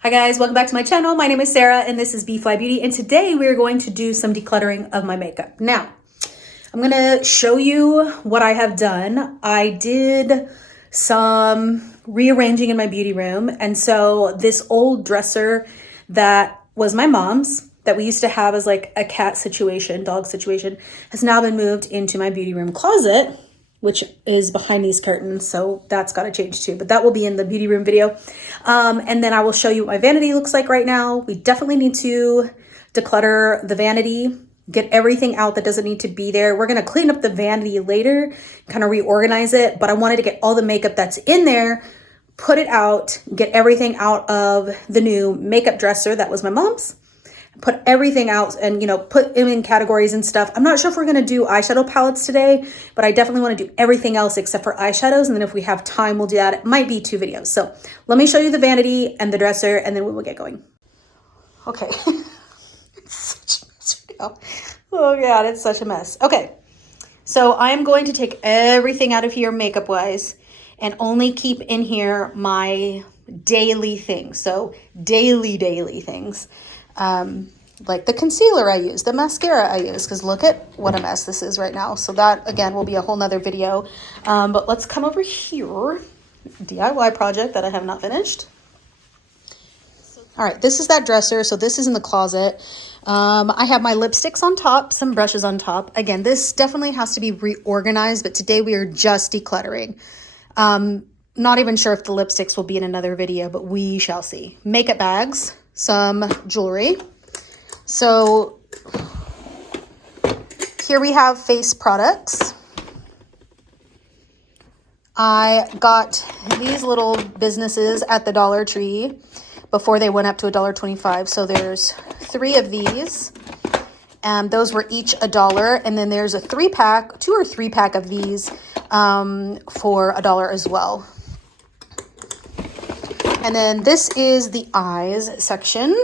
Hi guys, welcome back to my channel. My name is Sarah and this is B.fleye Beauty, and today we are going to do some decluttering of my makeup. Now, I'm going to show you what I have done. I did some rearranging in my beauty room, and so this old dresser that was my mom's, that we used to have as like a cat situation, dog situation, has now been moved into my beauty room closet, which is behind these curtains. So that's got to change too, but that will be in the beauty room video. And then I will show you what my vanity looks like right now. We definitely need to declutter the vanity, get everything out that doesn't need to be there. We're going to clean up the vanity later, kind of reorganize it, but I wanted to get all the makeup that's in there, put it out, get everything out of the new makeup dresser that was my mom's, put everything out and, you know, put them in categories and stuff. I'm not sure if we're going to do eyeshadow palettes today, but I definitely want to do everything else except for eyeshadows. And then if we have time, we'll do that. It might be 2 videos. So let me show you the vanity and the dresser and then we will get going. Okay. It's such a mess right now. Oh God, it's such a mess. Okay. So I'm going to take everything out of here makeup wise and only keep in here my daily things. So daily things. Like the concealer I use, the mascara I use, because look at what a mess this is right now. So that again will be a whole nother video. But let's come over here. DIY project that I have not finished. All right, this is that dresser. So this is in the closet. I have my lipsticks on top, some brushes on top. Again, this definitely has to be reorganized, but today we are just decluttering. Not even sure if the lipsticks will be in another video, but we shall see. Makeup bags, some jewelry. So here we have face products. I got these little businesses at the Dollar Tree before they went up to $1.25. So there's 3 of these. Those were each $1. And then there's a 3-pack, 2 or 3 pack of these for $1 as well. And then this is the eyes section.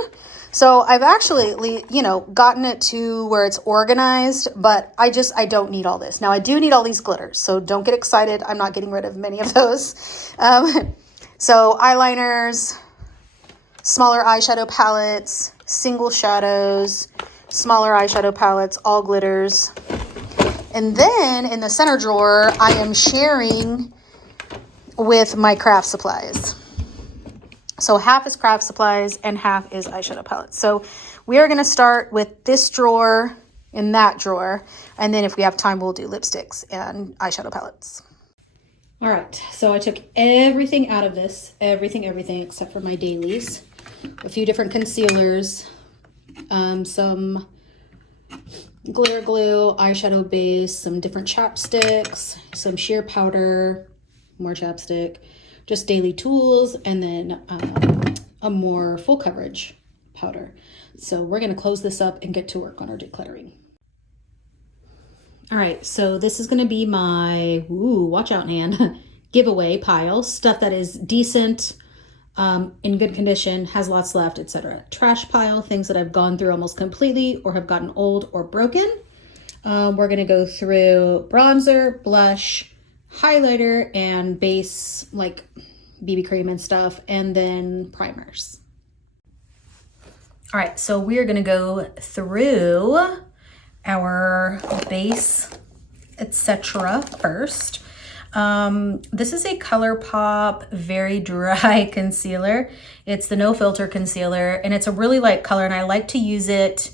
So I've actually, you know, gotten it to where it's organized, but I don't need all this. Now I do need all these glitters, so don't get excited. I'm not getting rid of many of those. So eyeliners, smaller eyeshadow palettes, single shadows, smaller eyeshadow palettes, all glitters. And then in the center drawer, I am sharing with my craft supplies. So half is craft supplies and half is eyeshadow palettes. So we are going to start with this drawer and that drawer. And then if we have time, we'll do lipsticks and eyeshadow palettes. All right. So I took everything out of this, everything except for my dailies. A few different concealers, some glitter glue, eyeshadow base, some different chapsticks, some sheer powder, more chapstick, just daily tools, and then a more full coverage powder. So we're going to close this up and get to work on our decluttering. All right, so this is going to be my, watch out, Nan, giveaway pile. Stuff that is decent, in good condition, has lots left, etc. Trash pile, things that I've gone through almost completely or have gotten old or broken. We're going to go through bronzer, blush, highlighter, and base like BB cream and stuff, and then primers. All right, so we are going to go through our base, etc. first. This is a ColourPop very dry concealer. It's the no filter concealer, and it's a really light color, and I like to use it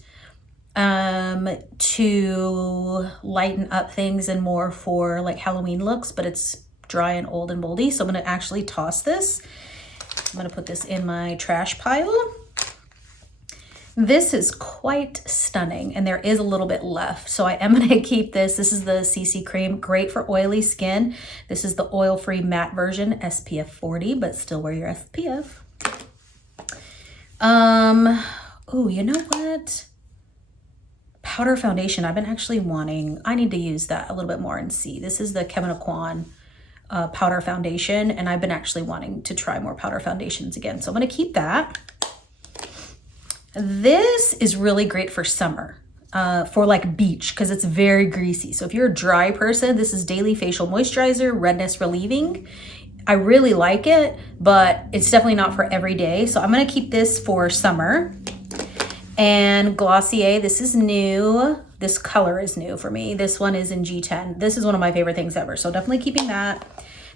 to lighten up things and more for like Halloween looks, but it's dry and old and moldy. So I'm going to actually toss this. I'm going to put this in my trash pile. This is quite stunning, and there is a little bit left. So I am going to keep this. This is the CC cream, great for oily skin. This is the oil-free matte version, SPF 40, but still wear your SPF. Oh, you know what? Powder foundation. I've been actually wanting, I need to use that a little bit more and see. This is the Kevin Aquan powder foundation, and I've been actually wanting to try more powder foundations again. So I'm going to keep that. This is really great for summer, for like beach, because it's very greasy. So if you're a dry person, this is Daily Facial Moisturizer, redness relieving. I really like it, but it's definitely not for every day. So I'm gonna keep this for summer. And Glossier, this is new. This color is new for me. This one is in G10. This is one of my favorite things ever. So definitely keeping that.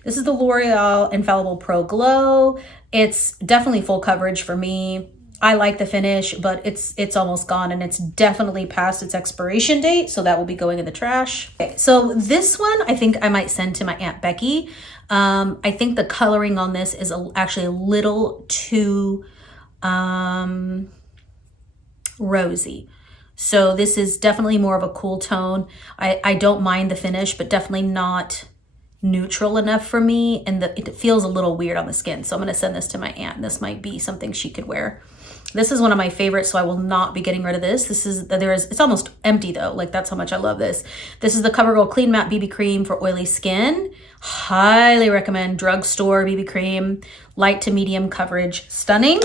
This is the L'Oreal Infallible Pro Glow. It's definitely full coverage for me. I like the finish, but it's almost gone and it's definitely past its expiration date. So that will be going in the trash. Okay, so this one I think I might send to my Aunt Becky. I think the coloring on this is actually a little too rosy. So this is definitely more of a cool tone. I don't mind the finish, but definitely not neutral enough for me. And it feels a little weird on the skin. So I'm gonna send this to my aunt. This might be something she could wear. This is one of my favorites, so I will not be getting rid of this. It's almost empty though. Like that's how much I love this. This is the CoverGirl Clean Matte BB Cream for oily skin. Highly recommend. Drugstore BB cream, light to medium coverage, stunning.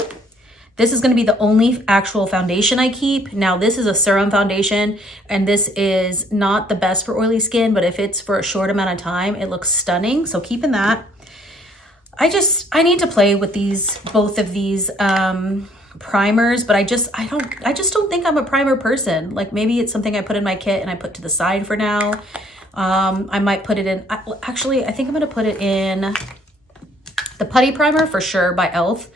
This is gonna be the only actual foundation I keep. Now this is a serum foundation and this is not the best for oily skin, but if it's for a short amount of time, it looks stunning. So keeping that. I need to play with both of these primers, but I just don't think I'm a primer person. Like maybe it's something I put in my kit and I put to the side for now. I might put it in, actually, I think I'm gonna put it in the Putty Primer for sure by e.l.f.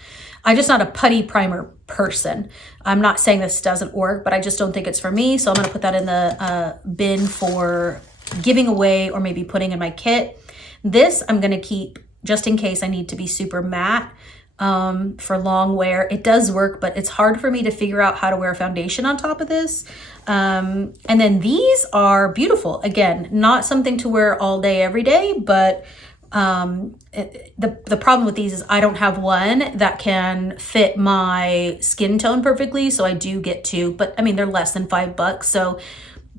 I'm just not a putty primer person. I'm not saying this doesn't work, but I just don't think it's for me. So I'm gonna put that in the bin for giving away or maybe putting in my kit. This I'm gonna keep just in case I need to be super matte for long wear. It does work, but it's hard for me to figure out how to wear foundation on top of this. And then these are beautiful. Again, not something to wear all day, every day, but the problem with these is I don't have one that can fit my skin tone perfectly. So I do get two, but I mean, they're less than $5. So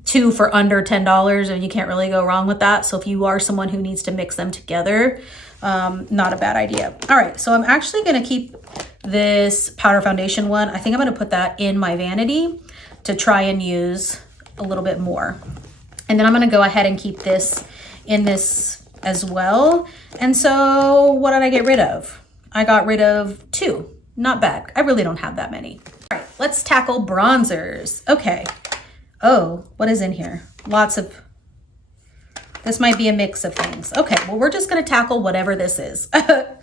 two for under $10 and you can't really go wrong with that. So if you are someone who needs to mix them together, not a bad idea. All right, so I'm actually gonna keep this powder foundation one. I think I'm gonna put that in my vanity to try and use a little bit more. And then I'm gonna go ahead and keep this in this as well. And so what did I get rid of? I got rid of two, not bad. I really don't have that many. All right, let's tackle bronzers. Okay, oh, what is in here? Lots of, this might be a mix of things. Okay, well, we're just gonna tackle whatever this is. All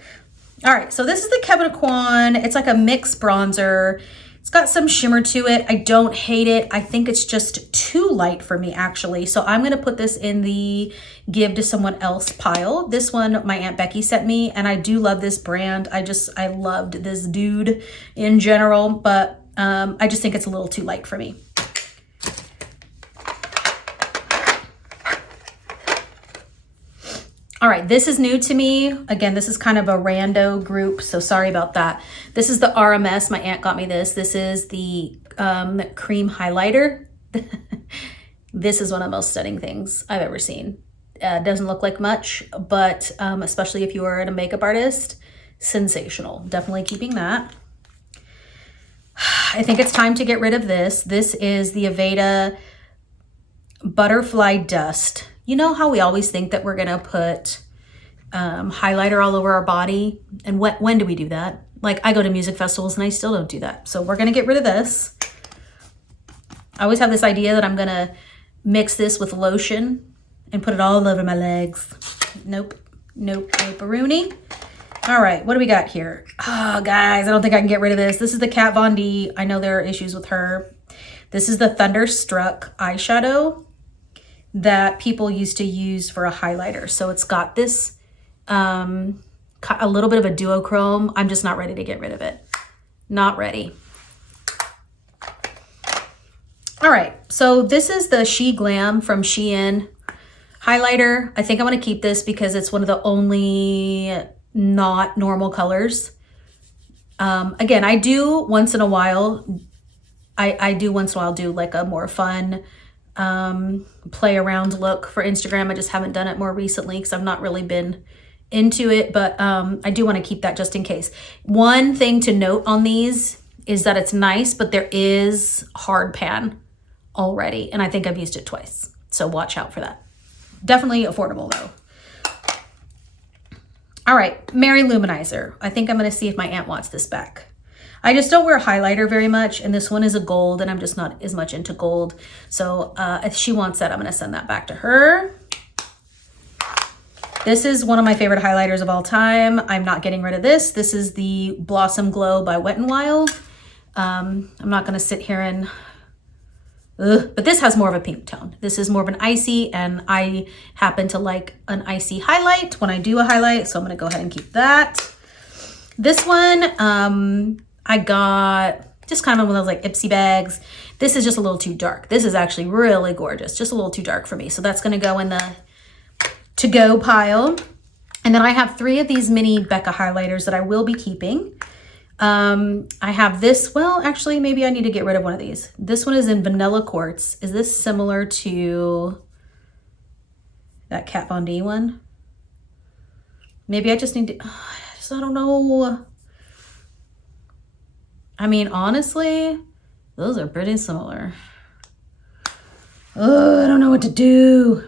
right, so this is the Kevin Aquan. It's like a mixed bronzer. It's got some shimmer to it. I don't hate it. I think it's just too light for me actually. So I'm gonna put this in the give to someone else pile. This one my Aunt Becky sent me and I do love this brand. I loved this dude in general, but I just think it's a little too light for me. All right, this is new to me. Again, this is kind of a rando group, so sorry about that. This is the RMS, my aunt got me this. This is the cream highlighter. This is one of the most stunning things I've ever seen. Doesn't look like much, but especially if you are a makeup artist, sensational. Definitely keeping that. I think it's time to get rid of this. This is the Aveda Butterfly Dust. You know how we always think that we're gonna put highlighter all over our body? And when do we do that? Like I go to music festivals and I still don't do that. So we're gonna get rid of this. I always have this idea that I'm gonna mix this with lotion and put it all over my legs. Nope, nope, nope-a-rooney. All right, what do we got here? Oh, guys, I don't think I can get rid of this. This is the Kat Von D. I know there are issues with her. This is the Thunderstruck eyeshadow that people used to use for a highlighter. So it's got this, a little bit of a duochrome. I'm just not ready to get rid of it. Not ready. All right, so this is the She Glam from Shein highlighter. I think I'm gonna keep this because it's one of the only not normal colors. Again, I do once in a while, I do once in a while do like a more fun, play around look for Instagram. I just haven't done it more recently because I've not really been into it, but I do want to keep that just in case. One thing to note on these is that it's nice, but there is hard pan already, and I think I've used it twice, so watch out for that. Definitely affordable though. All right, Lou Manizer. I think I'm gonna see if my aunt wants this back. I just don't wear highlighter very much, and this one is a gold, and I'm just not as much into gold. So if she wants that, I'm gonna send that back to her. This is one of my favorite highlighters of all time. I'm not getting rid of this. This is the Blossom Glow by Wet n Wild. I'm not gonna sit here and, but this has more of a pink tone. This is more of an icy, and I happen to like an icy highlight when I do a highlight, so I'm gonna go ahead and keep that. This one, I got just kind of one of those like Ipsy bags. This is just a little too dark. This is actually really gorgeous, just a little too dark for me. So that's gonna go in the to-go pile. And then I have 3 of these mini Becca highlighters that I will be keeping. I have this, well, actually, maybe I need to get rid of one of these. This one is in Vanilla Quartz. Is this similar to that Kat Von D one? Maybe I just need to, I don't know. I mean, honestly, those are pretty similar. Oh, I don't know what to do.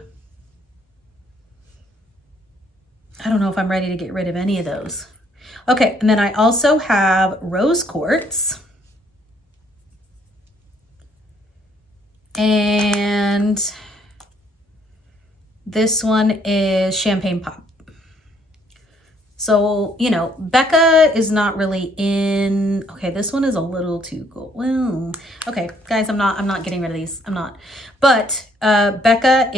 I don't know if I'm ready to get rid of any of those. Okay, and then I also have Rose Quartz. And this one is Champagne Pop. So, you know, Becca is not really in, okay, this one is a little too gold. Well, okay, guys, I'm not getting rid of these. I'm not. But Becca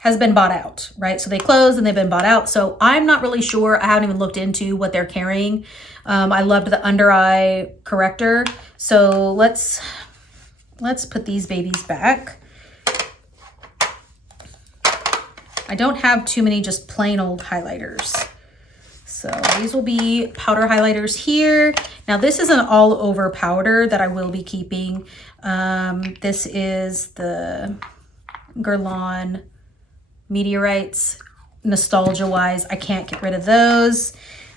has been bought out, right? So they closed and they've been bought out. So I'm not really sure. I haven't even looked into what they're carrying. I loved the under eye corrector. So let's put these babies back. I don't have too many just plain old highlighters. So these will be powder highlighters here. Now this is an all over powder that I will be keeping. This is the Guerlain Meteorites. Nostalgia wise, I can't get rid of those.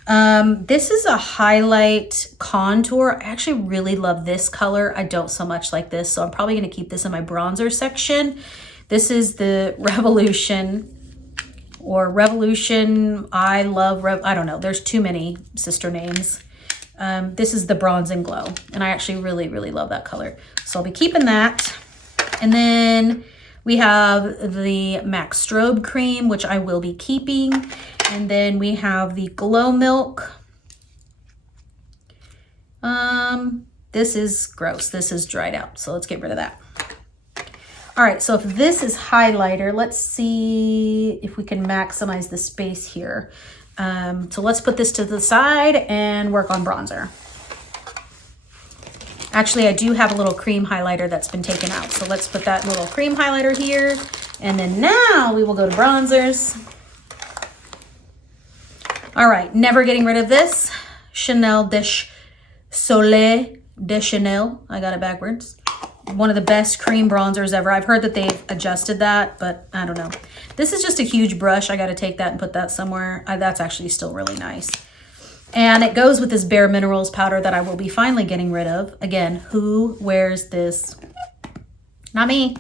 This is a highlight contour. I actually really love this color. I don't so much like this, so I'm probably going to keep this in my bronzer section. This is the Revolution or Revolution. I love I don't know, there's too many sister names. This is the Bronze and Glow, and I actually really love that color, so I'll be keeping that. And then we have the MAC Strobe Cream, which I will be keeping. And then we have the Glow Milk. This is gross. This is dried out, so let's get rid of that. All right, so if this is highlighter, let's see if we can maximize the space here. So let's put this to the side and work on bronzer. Actually, I do have a little cream highlighter that's been taken out. So let's put that little cream highlighter here. And then now we will go to bronzers. All right, never getting rid of this. Chanel Soleil de Chanel. I got it backwards. One of the best cream bronzers ever. I've heard that they've adjusted that, but I don't know. This is just a huge brush. I got to take that and put that somewhere. That's actually still really nice. And it goes with this Bare Minerals powder that I will be finally getting rid of. Again, who wears this? Not me.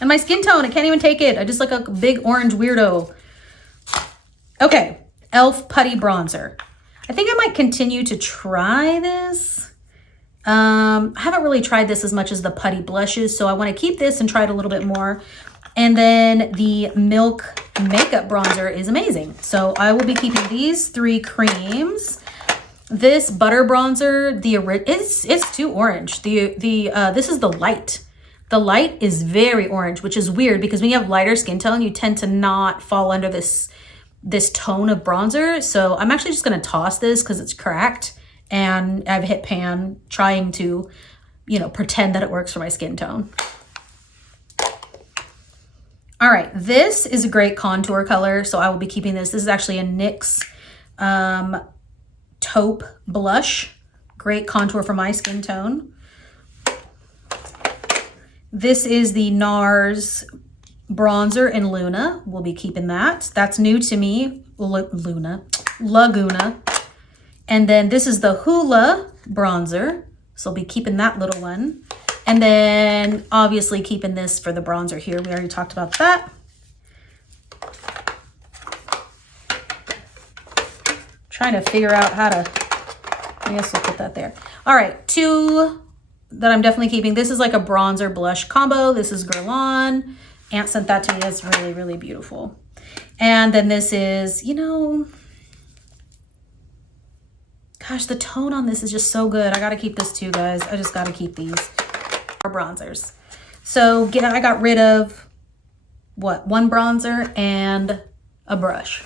And my skin tone, I can't even take it. I just look like a big orange weirdo. Okay, e.l.f. Putty Bronzer. I think I might continue to try this. I haven't really tried this as much as the Putty blushes, so I want to keep this and try it a little bit more. And then the Milk Makeup Bronzer is amazing. So I will be keeping these 3 creams. This butter bronzer, it's too orange. This is the light. The light is very orange, which is weird because when you have lighter skin tone, you tend to not fall under this tone of bronzer. So I'm actually just gonna toss this because it's cracked, and I've hit pan trying to, you know, pretend that it works for my skin tone. All right, this is a great contour color, so I will be keeping this. This is actually a NYX Taupe Blush. Great contour for my skin tone. This is the NARS Bronzer in Luna. We'll be keeping that. That's new to me, Laguna. And then this is the Hoola Bronzer, so I'll be keeping that little one. And then obviously keeping this for the bronzer here. We already talked about that. trying to figure out how to, I guess we'll put that there. All right, 2 that I'm definitely keeping. This is like a bronzer blush combo. This is Guerlain. Aunt sent that to me. It's really, really beautiful. And then this is, you know, gosh, the tone on this is just so good. I got to keep this too, guys. I just got to keep these. Bronzers. So I got rid of what? 1 bronzer and a brush.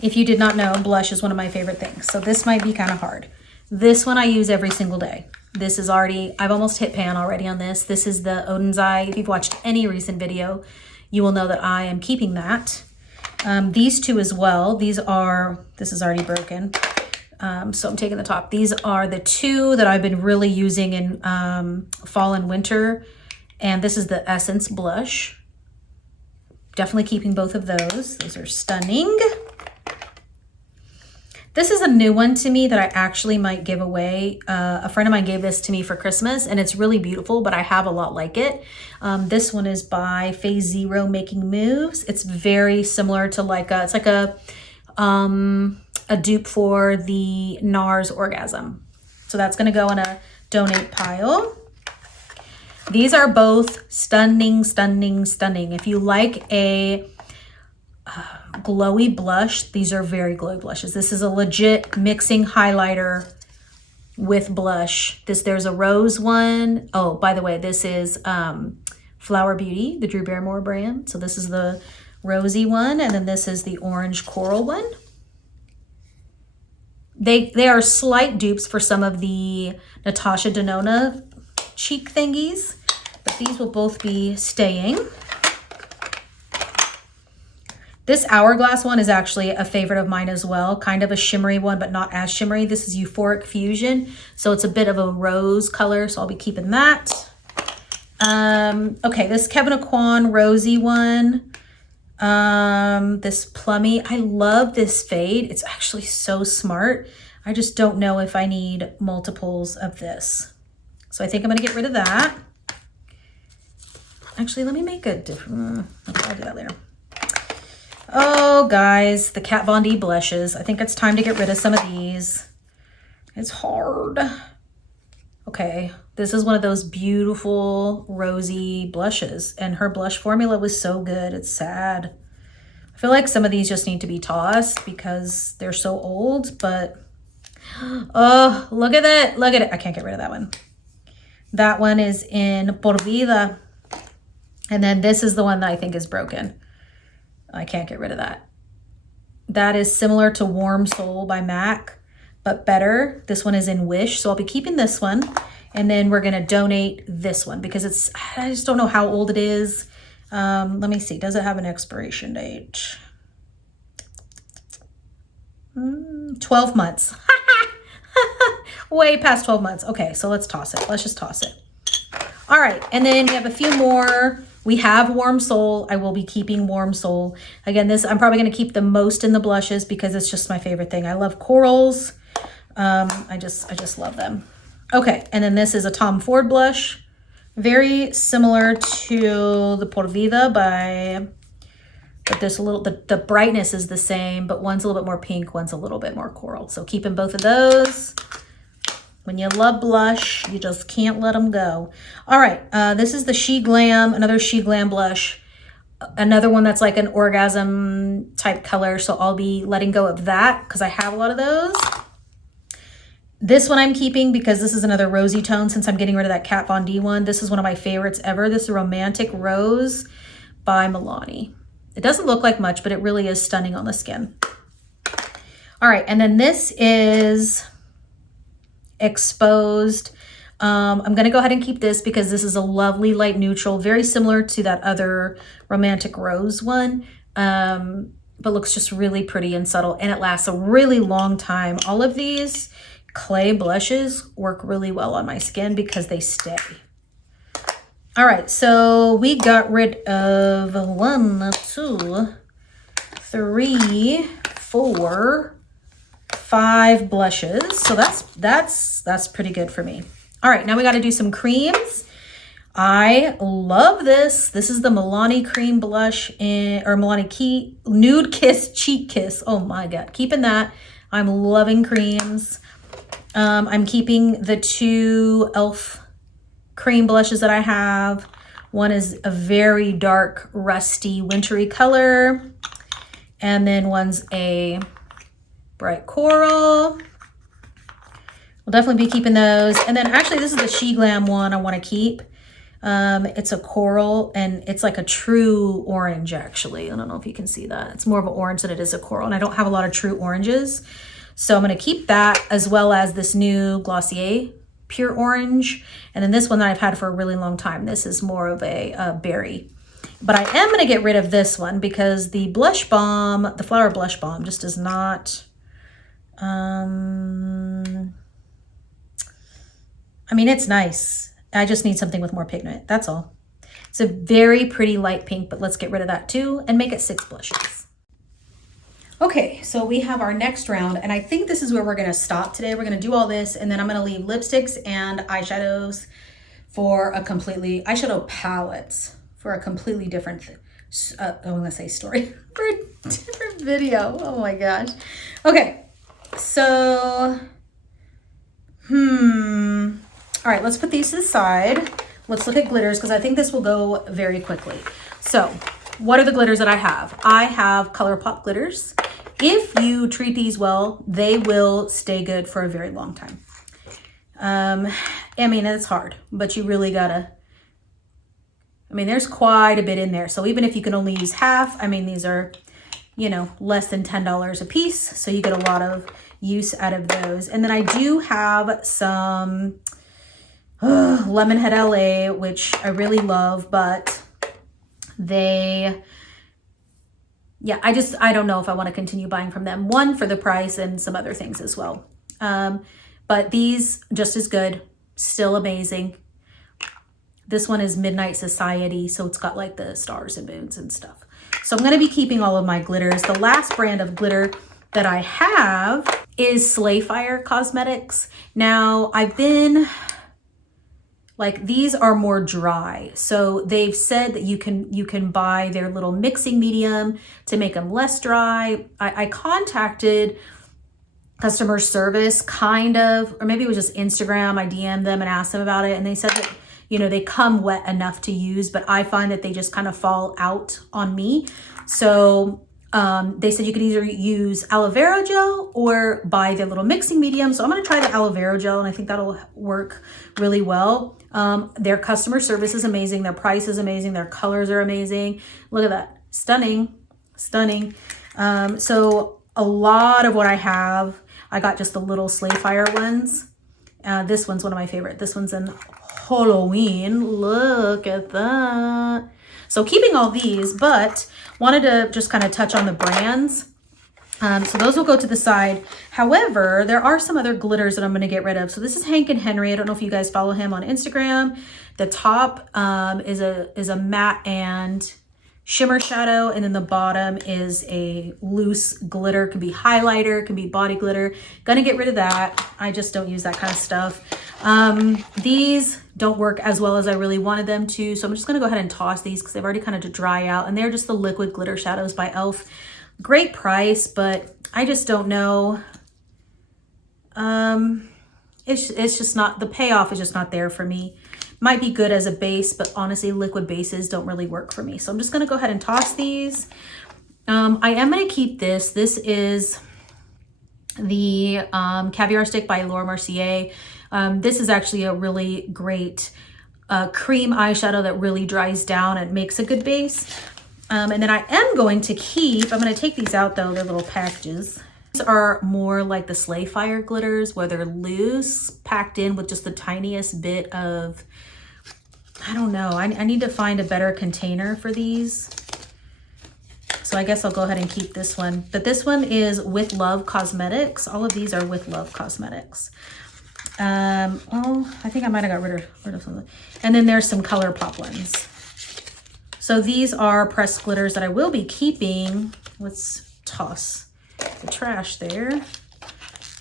If you did not know, blush is one of my favorite things. So this might be kind of hard. This one I use every single day. This is already, I've almost hit pan already on this. This is the Odin's Eye. If you've watched any recent video, you will know that I am keeping that. These 2 as well. These are, this is already broken. So I'm taking the top. These are the 2 that I've been really using in fall and winter. And this is the Essence blush. Definitely keeping both of those. Those are stunning. This is a new one to me that I actually might give away. A friend of mine gave this to me for Christmas, and it's really beautiful, but I have a lot like it. This one is by Phase Zero Making Moves. It's very similar to like it's like a dupe for the NARS Orgasm. So that's gonna go in a donate pile. These are both stunning, stunning, stunning. If you like a glowy blush, these are very glowy blushes. This is a legit mixing highlighter with blush. There's a rose one. Oh, by the way, this is Flower Beauty, the Drew Barrymore brand. So this is the rosy one, and then this is the orange coral one. They are slight dupes for some of the Natasha Denona cheek thingies, but these will both be staying. This Hourglass one is actually a favorite of mine as well. Kind of a shimmery one, but not as shimmery. This is Euphoric Fusion. So it's a bit of a rose color, so I'll be keeping that. Okay, this Kevyn Aucoin rosy one. This Plummy. I love this fade. It's actually so smart. I just don't know if I need multiples of this. So I think I'm going to get rid of that. Actually, let me make a different... Okay, I'll do that later. Oh, guys, the Kat Von D blushes. I think it's time to get rid of some of these. It's hard. Okay, this is one of those beautiful rosy blushes, and her blush formula was so good. It's sad. I feel like some of these just need to be tossed because they're so old, but oh, look at that. Look at it. I can't get rid of that one. That one is in Por Vida. And then this is the one that I think is broken. I can't get rid of that. That is similar to Warm Soul by MAC, but better. This one is in Wish, so I'll be keeping this one. And then we're gonna donate this one because it's, I just don't know how old it is. Let me see, does it have an expiration date? 12 months. Way past 12 months. Okay, so let's toss it. Let's just toss it. All right, and then we have a few more. We have Warm Soul. I will be keeping Warm Soul. Again, this I'm probably going to keep the most in the blushes because it's just my favorite thing. I love corals. I just love them. Okay, and then this is a Tom Ford blush. Very similar to the Por Vida but there's a little, the brightness is the same, but one's a little bit more pink, one's a little bit more coral. So keeping both of those. When you love blush, you just can't let them go. All right, this is the She Glam, another She Glam blush. Another one that's like an orgasm type color, so I'll be letting go of that because I have a lot of those. This one I'm keeping because this is another rosy tone since I'm getting rid of that Kat Von D one. This is one of my favorites ever. This is Romantic Rose by Milani. It doesn't look like much, but it really is stunning on the skin. All right, and then this is Exposed. I'm going to go ahead and keep this because this is a lovely light neutral, very similar to that other Romantic Rose one, but looks just really pretty and subtle, and it lasts a really long time. All of these clay blushes work really well on my skin because they stay. All right, so we got rid of 1, 2, 3, 4, 5 blushes. So that's pretty good for me. All right, now we got to do some creams. I love this. This is the Milani Cream Blush or Milani Nude Kiss Cheek Kiss. Oh my God, keeping that. I'm loving creams. I'm keeping the 2 e.l.f. cream blushes that I have. One is a very dark, rusty, wintry color. And then one's a bright coral. We'll definitely be keeping those. And then actually this is the She Glam one I want to keep. It's a coral and it's like a true orange actually. I don't know if you can see that. It's more of an orange than it is a coral. And I don't have a lot of true oranges. So I'm going to keep that as well as this new Glossier Pure Orange. And then this one that I've had for a really long time. This is more of a berry. But I am going to get rid of this one because the blush balm, the Flower Blush Balm just does not... I mean, it's nice. I just need something with more pigment. That's all. It's a very pretty light pink, but let's get rid of that too and make it 6 blushes. Okay, so we have our next round, and I think this is where we're gonna stop today. We're gonna do all this, and then I'm gonna leave lipsticks and eyeshadows for a completely, eyeshadow palettes for a completely different, I'm gonna say story, for a different video. Oh my gosh. Okay, so, all right, let's put these to the side. Let's look at glitters because I think this will go very quickly. So what are the glitters that I have? I have ColourPop glitters. If you treat these well, they will stay good for a very long time. I mean, it's hard, but you really gotta, I mean, there's quite a bit in there. So even if you can only use half, I mean, these are, you know, less than $10 a piece. So you get a lot of use out of those. And then I do have some Lemonhead LA, which I really love, but they, yeah, I don't know if I want to continue buying from them. One, for the price and some other things as well. But these just as good, still amazing. This one is Midnight Society, so it's got like the stars and moons and stuff. So I'm going to be keeping all of my glitters. The last brand of glitter that I have is Slayfire Cosmetics. Now, I've been... like these are more dry. So they've said that you can buy their little mixing medium to make them less dry. I contacted customer service kind of, or maybe it was just Instagram. I DM'd them and asked them about it. And they said that, you know, they come wet enough to use, but I find that they just kind of fall out on me. So they said you could either use aloe vera gel or buy their little mixing medium. So I'm going to try the aloe vera gel, and I think that'll work really well. Their customer service is amazing. Their price is amazing. Their colors are amazing. Look at that. Stunning, stunning. So a lot of what I have, I got just the little Slayfire ones. This one's one of my favorite. This one's in Halloween. Look at that. So keeping all these, but wanted to just kind of touch on the brands. So those will go to the side. However, there are some other glitters that I'm going to get rid of. So this is Hank and Henry. I don't know if you guys follow him on Instagram. The top is a matte and shimmer shadow, and then the bottom is a loose glitter. Can be highlighter, can be body glitter. Gonna get rid of that. I just don't use that kind of stuff. These don't work as well as I really wanted them to, so I'm just gonna go ahead and toss these because they've already kind of dry out, and they're just the liquid glitter shadows by e.l.f. Great price, but I just don't know. It's just not, the payoff is just not there for me. Might be good as a base, but honestly, liquid bases don't really work for me. So I'm just gonna go ahead and toss these. I am gonna keep this. This is the Caviar Stick by Mercier. This is actually a really great cream eyeshadow that really dries down and makes a good base. And then I am going to keep, I'm gonna take these out though, they're little packages. These are more like the Slayfire glitters where they're loose, packed in with just the tiniest bit of, I don't know. I need to find a better container for these. So I guess I'll go ahead and keep this one. But this one is With Love Cosmetics. All of these are With Love Cosmetics. Oh, I think I might have got rid of some. And then there's some ColourPop ones. So these are pressed glitters that I will be keeping. Let's toss the trash there.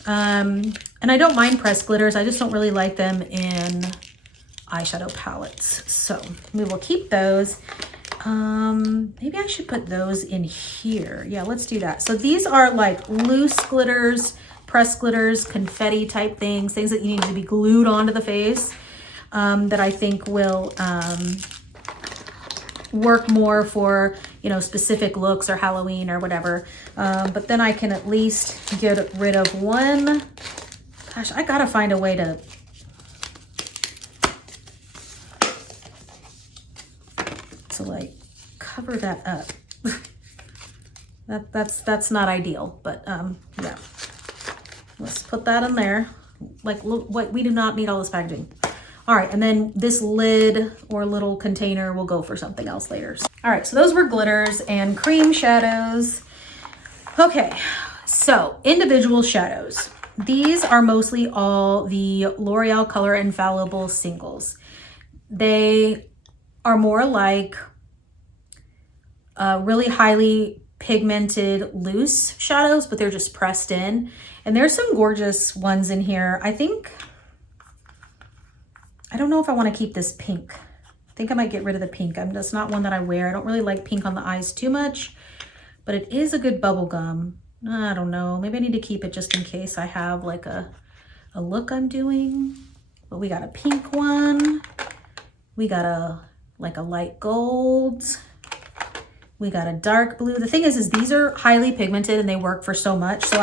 And I don't mind pressed glitters. I just don't really like them in eyeshadow palettes. So we will keep those. Maybe I should put those in here. Yeah, let's do that. So these are like loose glitters, pressed glitters, confetti type things that you need to be glued onto the face, that I think will work more for, you know, specific looks or Halloween or whatever. But then I can at least get rid of one. Gosh, I gotta find a way to like cover that up. that's not ideal, but yeah, let's put that in there. Like, look, what, we do not need all this packaging. All right, and then this lid or little container will go for something else later. All right, so those were glitters and cream shadows. Okay, so individual shadows. These are mostly all the L'Oreal Color Infallible singles. They are more like really highly pigmented loose shadows, but they're just pressed in. And there's some gorgeous ones in here. I don't know if I want to keep this pink. I think I might get rid of the pink. That's not one that I wear. I don't really like pink on the eyes too much, but it is a good bubble gum. I don't know. Maybe I need to keep it just in case I have like a look I'm doing. But we got a pink one. We got a light gold. We got a dark blue. The thing is these are highly pigmented and they work for so much. So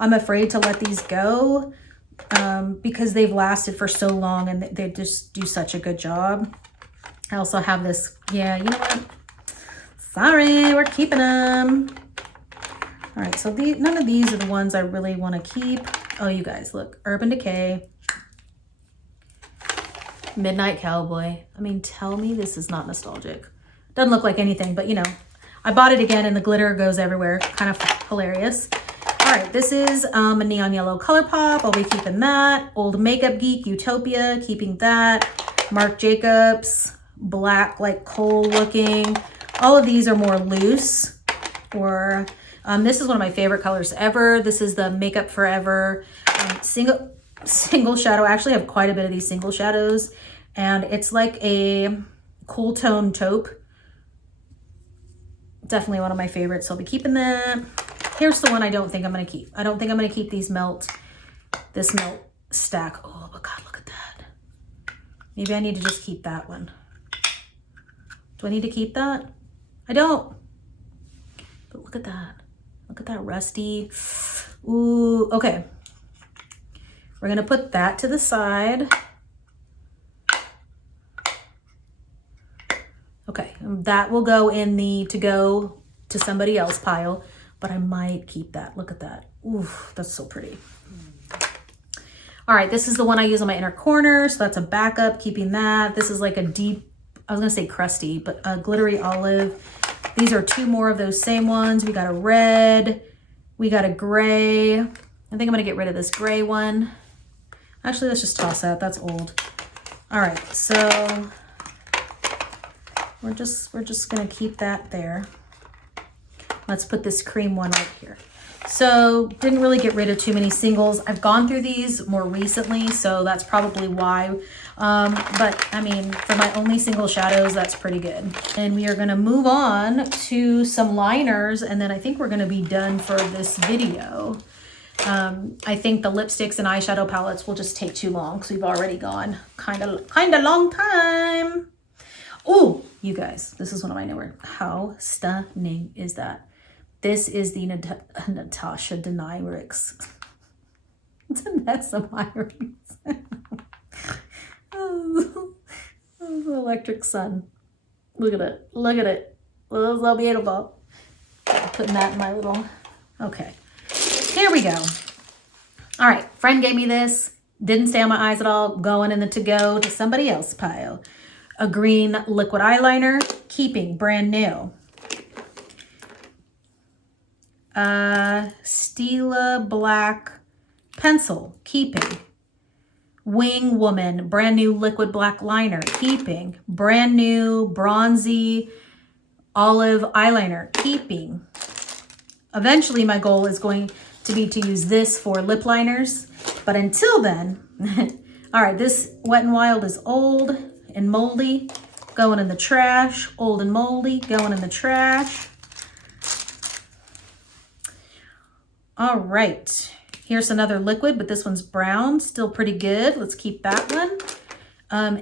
I'm afraid to let these go because they've lasted for so long and they just do such a good job. I also have this, yeah, you know what? Sorry, we're keeping them. All right, so none of these are the ones I really want to keep. Oh, you guys, look, Urban Decay, Midnight Cowboy. I mean, tell me this is not nostalgic. Doesn't look like anything, but you know, I bought it again and the glitter goes everywhere. Kind of hilarious. All right, this is a neon yellow ColourPop. I'll be keeping that. Old Makeup Geek Utopia, keeping that. Marc Jacobs, black, like coal looking. All of these are more loose. Or this is one of my favorite colors ever. This is the Makeup Forever single shadow. I actually have quite a bit of these single shadows, and it's like a cool tone taupe. Definitely one of my favorites, so I'll be keeping that. Here's the one I don't think I'm going to keep. I don't think I'm going to keep this melt stack. Oh, but God, look at that. Maybe I need to just keep that one. Do I need to keep that? I don't. But look at that. Look at that rusty. Ooh, okay. We're going to put that to the side. Okay, that will go in the to go to somebody else pile, but I might keep that. Look at that. Ooh, that's so pretty. All right, this is the one I use on my inner corner, so that's a backup, keeping that. This is like a deep, I was gonna say crusty, but a glittery olive. These are two more of those same ones. We got a red, we got a gray. I think I'm gonna get rid of this gray one. Actually, let's just toss that, that's old. All right, so we're just gonna keep that there. Let's put this cream one right here. So didn't really get rid of too many singles. I've gone through these more recently, so that's probably why. But I mean, for my only single shadows, that's pretty good. And we are gonna move on to some liners, and then I think we're gonna be done for this video. I think the lipsticks and eyeshadow palettes will just take too long because we've already gone kind of long time. Oh, you guys, this is one of my newer. How stunning is that? This is the Natasha Denyrix. Vanessa Myers. Oh, the electric sun. Look at it. Look at it. Oh, so beautiful. Putting that in my little... Okay. Here we go. All right. Friend gave me this. Didn't stay on my eyes at all. Going in the to-go to somebody else pile. A green liquid eyeliner. Keeping. Brand new. Stila black pencil, keeping. Wing Woman, brand new liquid black liner, keeping. Brand new bronzy olive eyeliner, keeping. Eventually my goal is going to be to use this for lip liners, but until then, all All right, this Wet n Wild is old and moldy, going in the trash. Old and moldy, going in the trash. All right, here's another liquid, but this one's brown, still pretty good. Let's keep that one.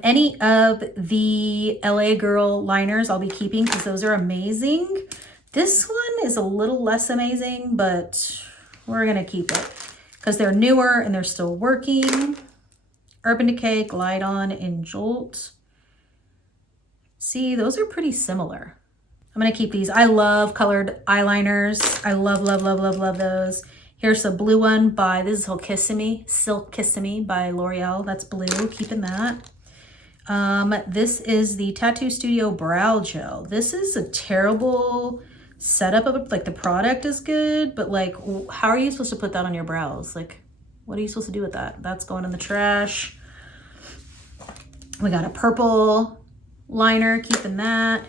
Any of the LA Girl liners I'll be keeping because those are amazing. This one is a little less amazing, but we're gonna keep it because they're newer and they're still working. Urban Decay, Glide On, and Jolt. See, those are pretty similar. I'm gonna keep these. I love colored eyeliners. I love, love, love, love, love those. Here's a blue one by, this is Silk Kissimmee by L'Oreal. That's blue, keeping that. This is the Tattoo Studio Brow Gel. This is a terrible setup of it. Like the product is good, but like, how are you supposed to put that on your brows? Like, what are you supposed to do with that? That's going in the trash. We got a purple liner, keeping that.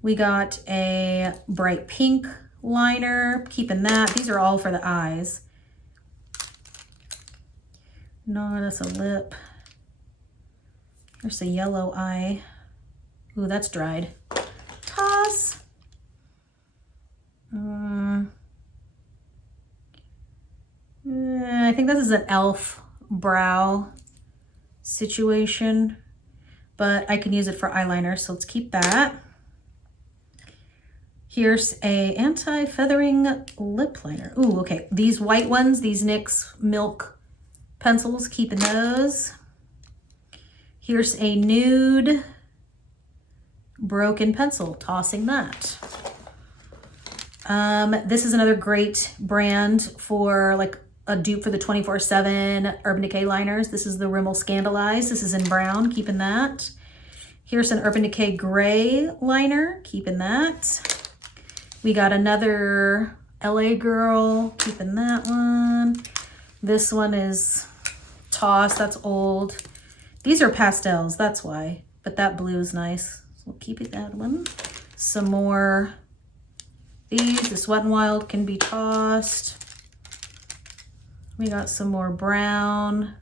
We got a bright pink liner, keeping that. These are all for the eyes. No, that's a lip. There's a yellow eye. Ooh, that's dried. Toss. I think this is an e.l.f. brow situation, but I can use it for eyeliner, so let's keep that. Here's a anti-feathering lip liner. Ooh, okay. These white ones, these NYX Milk pencils, keeping those. Here's a nude broken pencil, tossing that. This is another great brand for like a dupe for the 24/7 Urban Decay liners. This is the Rimmel Scandalize. This is in brown, keeping that. Here's an Urban Decay gray liner, keeping that. We got another LA Girl, keeping that one. This one is tossed, that's old. These are pastels, that's why, but that blue is nice. So we'll keep it that one. Some more. This Wet n Wild can be tossed. We got some more brown.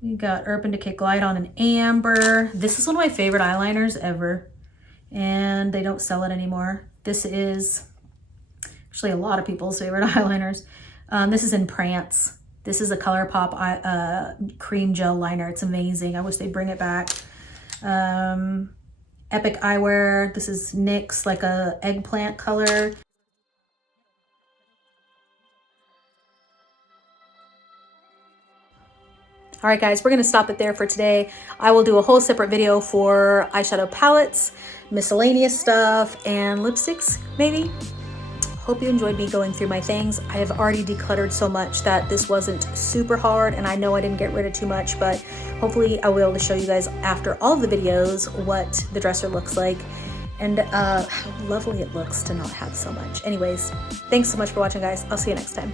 We got Urban Decay Glide On in amber. This is one of my favorite eyeliners ever, and they don't sell it anymore. This is actually a lot of people's favorite eyeliners. This is in Prance. This is a ColourPop cream gel liner. It's amazing. I wish they'd bring it back. Epic Eyewear. This is NYX, like a eggplant color. All right, guys, we're gonna stop it there for today. I will do a whole separate video for eyeshadow palettes, miscellaneous stuff, and lipsticks, maybe. Hope you enjoyed me going through my things. I have already decluttered so much that this wasn't super hard, and I know I didn't get rid of too much, but hopefully I will be able to show you guys after all of the videos what the dresser looks like and how lovely it looks to not have so much. Anyways, thanks so much for watching, guys. I'll see you next time.